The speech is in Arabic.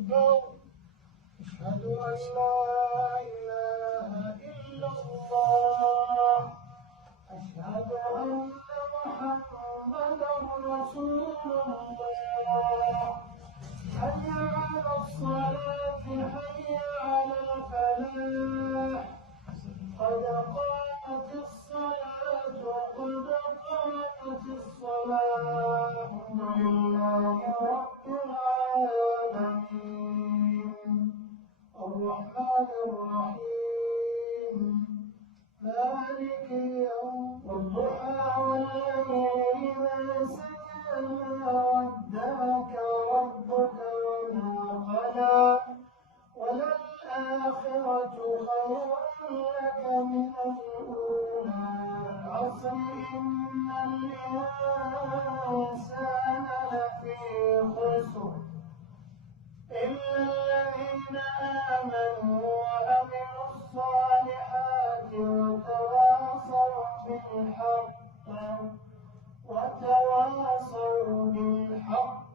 أكبر. أشهد أن لا إله إلا الله. أشهد أن محمدا رسول الله. حي على الصلاة، حي على الفلاح. قد قامت الصلاة، قد قامت الصلاة. الحمد لله رب العالمين الرحمن الرحيم مالك يوم الضحى والليل إذا سجى ما ودعك ربك وما قلى وللآخرة خير لك من الأولى. العصر إن الإنسان لفي خسر إلا الذين آمنوا وعملوا الصالحات وتواصوا بالحق